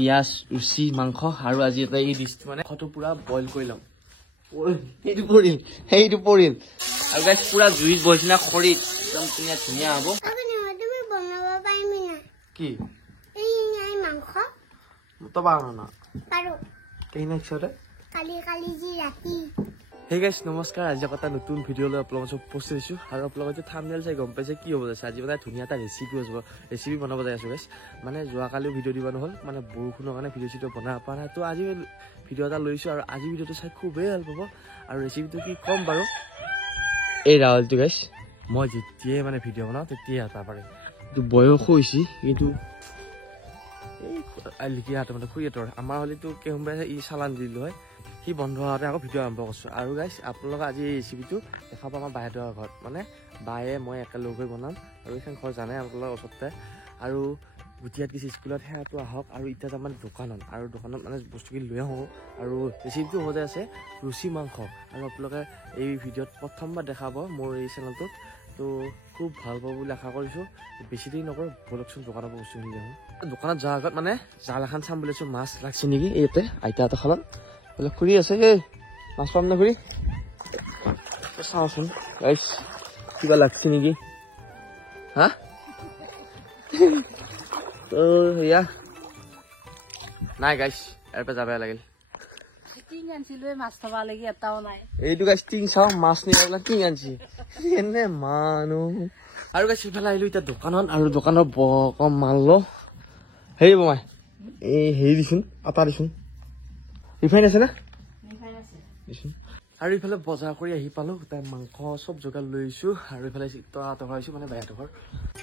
পিয়াজ ৰুচি মাংস আৰু আজি এটা এই ডিশটো মানে মাংসটো পুৰা বইল কৰি লম সেইটো পৰিল আৰু গাইছ পুৰা জুইত বইছে না খৰিত একদম ধুনীয়া হ'ব কি এই মাংস তো বানো না পাৰো কেই নেক্সট কালি জি ৰাতি Hey guys, নমস্কাৰ আজি এটা নতুন ভিডিও লৈ আপোনালোকক সব পোষ্ট কৰিছো আৰু আপোনালোকে যে থাম্বনেল চাই গম পাইছে কি হ'ব আছে আজি এটা ধুনীয়া এটা ৰেচিপি বনাব যাই আছো গাইছ মানে যোৱা কালিও ভিডিও দিব নহল মানে বৰষুণৰ কাৰণে ভিডিও বনা পাৰা তো আজি ভিডিও এটা লৈছো আৰু আজি ভিডিওটো চাই খুবেই ভাল পাব আৰু ৰেচিপিটো কি কম বাৰু এই ৰাউলটো গাইছ মই যেতিয়াই মানে ভিডিও বনাও তেতিয়াই এটা পাৰে তো বয়স হৈছে কিন্তু এই লিখি হাতে মানে খুইতৰ আমাৰ হলিটো কেহমবা ই চালান দিলো হয় কি বন্ধ হোৱাতে আকৌ ভিডিও আৰম্ভ কৰিছো আৰু গাইছ আপোনালোকে আজি এই ৰেচিপিটো দেখাব আমাৰ বাইদেউৰ ঘৰত মানে বায়ে মই একেলগ হৈ বনাম আৰু এইখন ঘৰ জানে আপোনালোকৰ ওচৰতে আৰু গুটিয়াত কিছু স্কুলত সেয়াটো আহক আৰু এতিয়া যাম দোকানত আৰু দোকানত মানে বস্তুখিনি লৈ আহোঁ আৰু ৰেচিপিটো হৈ যায় আছে ৰুচি মাংস আৰু আপোনালোকে এই ভিডিঅ'ত প্ৰথমবাৰ দেখাব মোৰ এই চেনেলটোত তো খুব ভাল পাব বুলি আশা কৰিছোঁ বেছি দেৰি নকৰোঁ বলকচোন দোকানৰ পৰা বস্তু কিনি আহোঁ দোকানত যোৱাৰ আগত মানে জাল এখন চাম বুলিছোঁ মাছ লাগছে নেকি ইয়াতে আইতা এটা খালত খুৰী আছে এই মাছ পাম না খুৰী চাওঁচোন গাইছ কিবা লাগছে নেকি হা তো সেয়া নাই গাইছ ইয়াৰ পৰা যাবই লাগিল এইটো গাইছ টিং চাওঁ মাছ নিলে টিং আনছি এনে মানুহ আৰু গাইছ ইফালে আহিলো এতিয়া দোকানত আৰু দোকানৰ কম মাল ল হেৰি বমাই এই হেৰি দিছোন আটা দিছোন ৰিফাইন আছে না আৰু ইফালে বজাৰ কৰি আহি পালো তাই মাংস সব যোগাৰ লৈছো আৰু ইফালে তৰা হৈছো মানে বাইহঁতৰ ঘৰ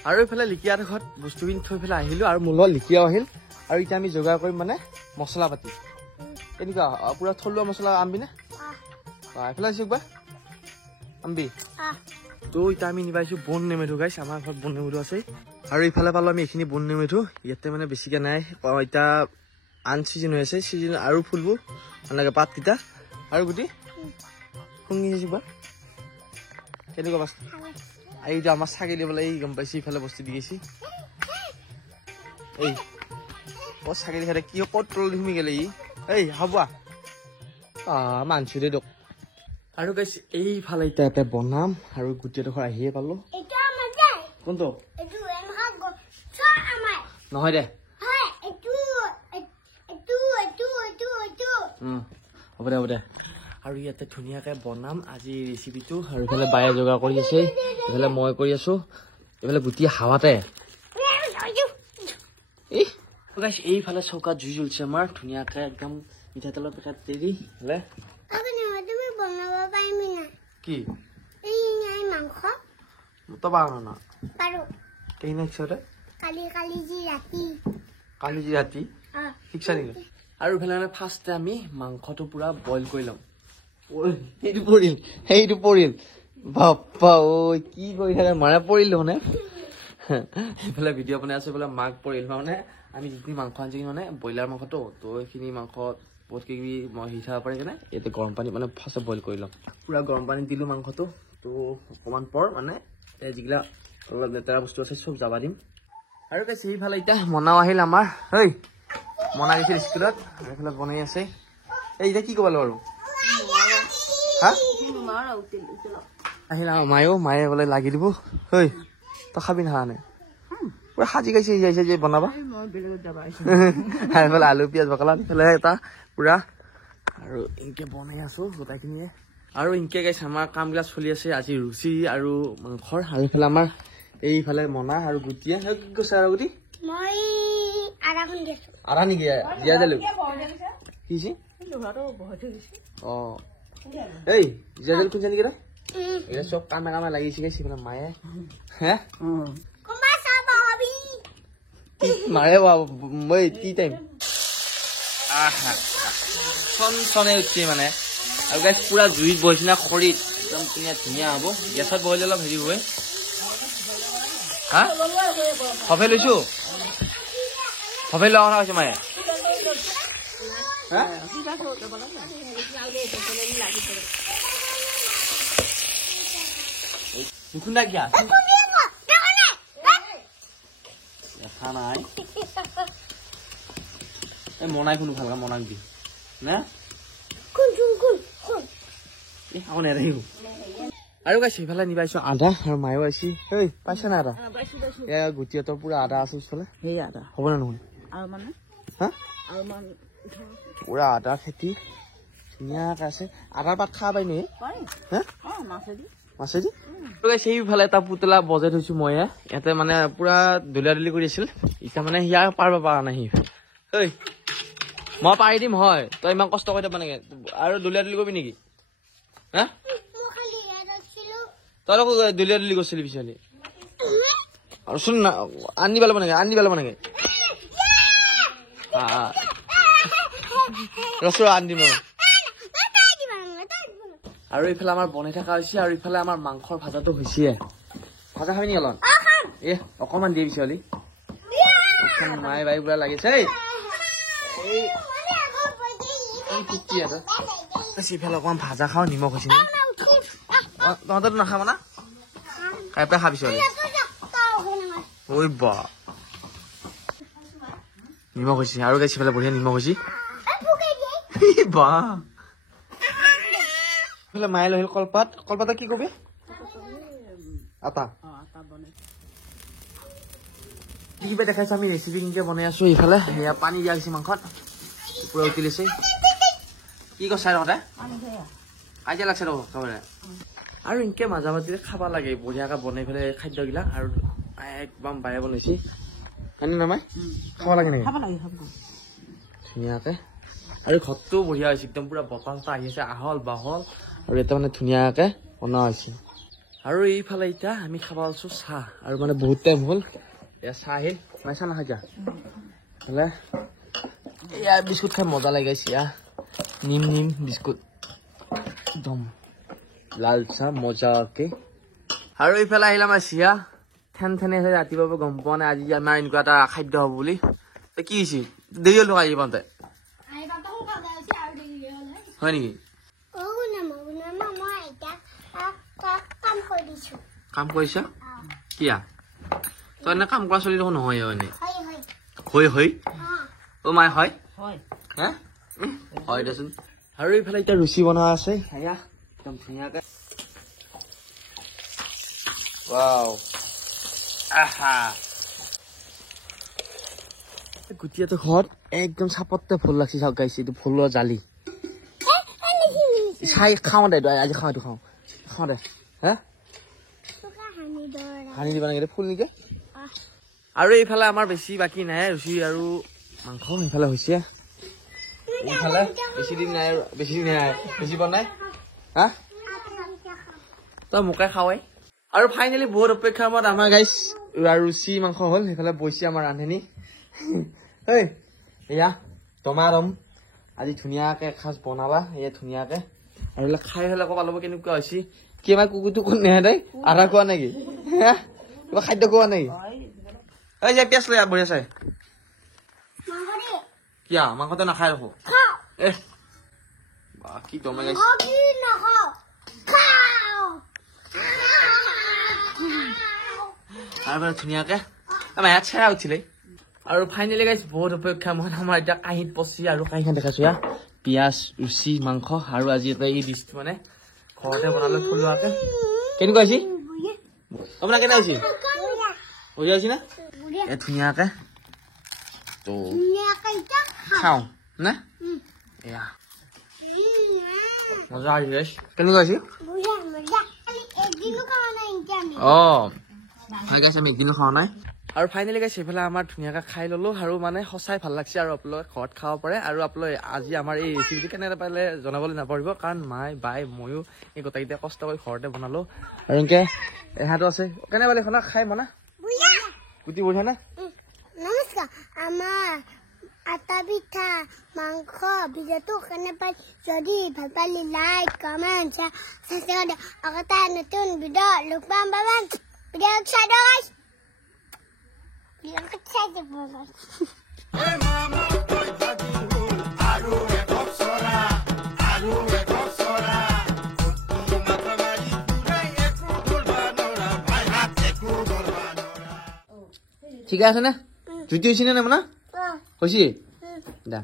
আৰু ইফালে লিকিয়াৰ ঘৰত বস্তুখিনি থৈ পেলাই আহিলো আৰু মোৰ লগত লিকিয়াও আহিল আৰু এতিয়া আমি যোগাৰ কৰিম মানে মছলা পাতি এনেকুৱা পুৰা থলুৱা মছলা আনবি নে এইফালে আহিছো বা আনবি তো এতিয়া আমি নিবাইছো বন নেমেধু গাইছ আমাৰ ঘৰত বন নেমেধু আছে আৰু ইফালে পালো আমি এইখিনি বন নেমেধু ইয়াতে মানে বেছিকে নাই এতিয়া আন চিজন হৈ আছে চিজন আৰু ফুলবোৰ এনেকে পাতকেইটা আৰু গুটি শুঙি যাবা কেনেকুৱা বস্তু এইটো আমাৰ ছাগলী বোলে এই গম পাইছে ইফালে বস্তু দি গৈছে এই ক'ত ছাগলী খালে কি ক'ত তল ঘুমি গ'লে এই হাবোৱা মানছো দে দক আৰু গাইছ এইফালে এতিয়া এটা বনাম আৰু গুটি এডোখৰ আহিয়ে পালো কোনটো নহয় দে হ'ব দে আৰু ইয়াতে ধুনীয়াকৈ বনাম আজি ৰেচিপিটো আৰু ইফালে বায়ে যোগাৰ কৰি আছে ইফালে মই কৰি আছো এইফালে গুটি হাৱাতে এইফালে চৌকাত জুই জ্বলিছে আমাৰ ধুনীয়াকৈ একদম মিঠাতেলৰ পেকেট দেৰি হ'লে কি তো বানো না কেই নেক্সট কালি জি ৰাতি শিকছা নেকি আৰু ইফালে মানে ফাৰ্ষ্টে আমি মাংসটো পুৰা বইল কৰি ল'ম সেইটো পৰিল বাপ্পা ঐ কি কৰি থাকে মাৰে পৰিল মানে এইফালে ভিডিঅ' বনাই আছো এইফালে মাক পৰিল মানে আমি যিখিনি মাংস আনিছোঁ মানে ব্ৰইলাৰ মাংসটো তো এইখিনি মাংসত বহুত কিবি মই হেৰি থাব পাৰি কিনে ইয়াতে গৰম পানী মানে ফাৰ্ষ্টে বইল কৰি ল'ম পুৰা গৰম পানী দিলোঁ মাংসটো তো অকণমান পৰ মানে যিগিলা অলপ লেতেৰা বস্তু আছে চব যাবা দিম আৰু গাইছ সেইফালে এতিয়া মনাও আহিল আমাৰ ঐ মনা গৈছিল স্কুলত এইফালে বনাই আছে এই এতিয়া কি ক'ব আৰু হা আহিল মায়ে বোলে লাগি দিব ঐ তই খাবি নাখানে পুৰা সাজি গাইছে যাইছে যে বনাবা এইফালে আলু পিঁয়াজ বকালা এইফালে এটা পুৰা আৰু এনেকে বনাই আছো গোটাইখিনিয়ে আৰু এনেকে গাইছে আমাৰ কামবিলাক চলি আছে আজি ৰুচি আৰু মাংসৰ আৰু এইফালে আমাৰ এইফালে মনা আৰু গুটিয়ে কি কৈছে আৰু গুটি আধা নেকি দিয়া দিলো কি এই জিয়া দিল খুঁজছে নেকি এটা চব কামে কামে লাগিছে গাইছে এইফালে মায়ে হে মাৰে মই কি টাইম চনে উঠছে মানে আৰু গাইছ পুৰা জুইত বহিছে না খৰিত একদম ধুনীয়া হ'ব গেছত বহিলে অলপ হেৰি হয় হা সফে লৈছো সফে লোৱা কথা হৈছে মায়ে নুখুন্দা কিয়া দেখা নাই এই মনাই কোনো ভালকে মনাক দি না কোন এই আকৌ নেৰেহিব আৰু গাইছ সেইফালে নিবাইছো আদা আৰু মায়ো আহিছি ঐ পাইছা না আদা এয়া গুটিহঁতৰ পুৰা আদা আছে পিছফালে সেই আদা হ'ব না নহয় আৰু মানে হা আৰু মানে পুৰা আদা খেতি ধুনীয়াকৈ আছে আদাৰ পাত খাব পাৰি নেকি পাৰি হা মাছেদি মাছেদি সেইফালে এটা পুতলা বজাই থৈছো মই ইয়াতে মানে পুৰা দলিয়া দলি কৰি আছিল এতিয়া মানে সিয়াৰ পাৰিব পৰা নাই সি ঐ মই পাৰি দিম হয় তই ইমান কষ্ট কৰি দিব নেকি আৰু দলিয়া দলি কৰিবি নেকি হা তই আকৌ দলিয়া দলি কৰিছিলি পিছলি আৰু শুন না আনি পেলাব নেকি ৰচৰ আনি দিম আৰু এইফালে আমাৰ বনাই থকা হৈছে আৰু ইফালে আমাৰ মাংসৰ ভাজাটো হৈছে ভাজা খাবি নেকি অলপ অকণমান দিয়ে পিছলি মায়ে বাই পুৰা লাগিছে ইফালে অকণমান ভাজা খাওঁ নিমখ হৈছে নি তহঁততো নাখাব না খাই পেলাই খাবি ছোৱালী ঐ বা নিমখ হৈছে আৰু গাইছে ইফালে বঢ়িয়া নিমখ হৈছে বা ইফালে মায়ে লৈ আহিল কলপাত কি কবি আটা কিবা দেখাইছো আমি ৰেচিপি কেনেকে বনাই আছো ইফালে সেয়া পানী দিয়া হৈছে মাংসত পুৰা উতলিছে কি কৈছা তহঁতে কাজিয়া লাগছে ৰ খাবলৈ আৰু এনেকে মাজে মাজে খাব লাগে বঢ়িয়াকে বনাই পেলাই খাদ্যবিলাক আৰু একদম বায়ে বনাইছে হয়নে নামাই খাব লাগে নেকি ধুনীয়াকে আৰু ঘৰটো বঢ়িয়া হৈছে একদম পুৰা বতাহ আহি আছে আহল বাহল আৰু এটা মানে ধুনীয়াকে বনোৱা হৈছে আৰু এইফালে এতিয়া আমি খাব আছো চাহ আৰু মানে বহুত টাইম হ'ল এয়া চাহ আহিল মই চাহ নাখাই যা হ'লে এয়া বিস্কুট খাই মজা লাগিছে নিম বিস্কুট একদম লাল চাহ মজাকে আৰু এইফালে আহিলে আমাৰ চিয়া ঠেন আছে ৰাতিপুৱা গম পোৱা নাই আজি আমাৰ এনেকুৱা এটা খাদ্য হ'ব বুলি কি হৈছে দেৰি হ'ল আহি পাওঁতে হয় নেকি কাম কৰিছা কিয়া তই এনে কাম কৰা চলি দেখোন নহয় এনে হয় অ মাই হয় হা হয় দেচোন আৰু এইফালে এতিয়া ৰুচি বনোৱা আছে একদম ধুনীয়াকে ৱাও আহা গুটিয়াটো ঘৰত একদম চাপতে ফুল লাগছে চাওক গাইছে এইটো ফুলৰ জালি চাই খাওঁ দে আজি খাওঁ এইটো খাওঁ দে হা সানি দিবা নেকি ফুল নেকি আৰু এইফালে আমাৰ বেছি বাকী নাই ৰুচি আৰু মাংস সেইফালে হৈছে এইফালে বেছি দিন নাই বেছি বনাই হা তই মোকে খাৱাই আৰু ফাইনেলি বহুত অপেক্ষাৰ মত আমাৰ গাইছ ৰুচি মাংস হ'ল সেইফালে বৈছে আমাৰ ৰান্ধনি এয়া টমাটম আজি ধুনীয়াকে এসাঁজ বনাবা এয়া ধুনীয়াকে আৰু এইবিলাক খাই হলে ক'ব ল'ব কেনেকুৱা হৈছে কি আমাৰ কুকুৰটো কোন নেহে দেই আধা খোৱা নেকি কিবা খাদ্য খোৱা নেকি এই যে পিঁয়াজ লৈ বঢ়িয়া চাই কিয়া মাংসতে নাখাই ৰখো কি দমে গাইছে আৰু ধুনীয়াকে আমাৰ ইয়াত চেৰা উঠিলে আৰু ফাইনেলি গাইছ বহুত অপেক্ষা মন আমাৰ এতিয়া কাঁহীত পচি আৰু কাঁহীখন দেখাইছো পিঁয়াজ ৰুচি মাংস আৰু আজি এটা এই ডিছটো মানে ঘৰতে বনালে থলুৱাকে কেনেকুৱা হৈছে আপোনাৰ কেনে হৈছে বঢ়িয়া হৈছে না ধুনীয়াকে তো খাওঁ না এয়া মজা হৈছে গাইছ কেনেকুৱা হৈছে হয় গাইছ আমি একদিনো খোৱা নাই আৰু ফাইনেলি গাইছ সেইফালে আমাৰ ধুনীয়াকৈ খাই ল'লো আৰু মানে সঁচাই ভাল লাগছে আৰু আপোনালোকে ঘৰত খাব পাৰে আৰু আপোনালোকে আজি আমাৰ এই ৰেচিপিটো কেনেকৈ পালে জনাবলৈ নাপাহৰিব কাৰণ মায়ে বাই ময়ো এই গোটেইকেইটা কষ্ট কৰি ঘৰতে বনালোঁ আৰু এনেকৈ এহাটো আছে কেনে পালে খানা খাই মনা গুটি বঢ়িয়া নে নমস্কাৰ আমাৰ আটা পিঠা মাংস ভিডিঅ'টো কেনে পাই যদি ভাল পালে লাইক কমেণ্ট ছাবস্ক্ৰাইব আকৌ এটা নতুন ভিডিঅ' লগ পাম বাবান ভিডিঅ' চাই দিয়ক ভিডিঅ'টো চাই দিব ঠিকে আছে নে জুতি হৈছে নে মানে হৈছে দা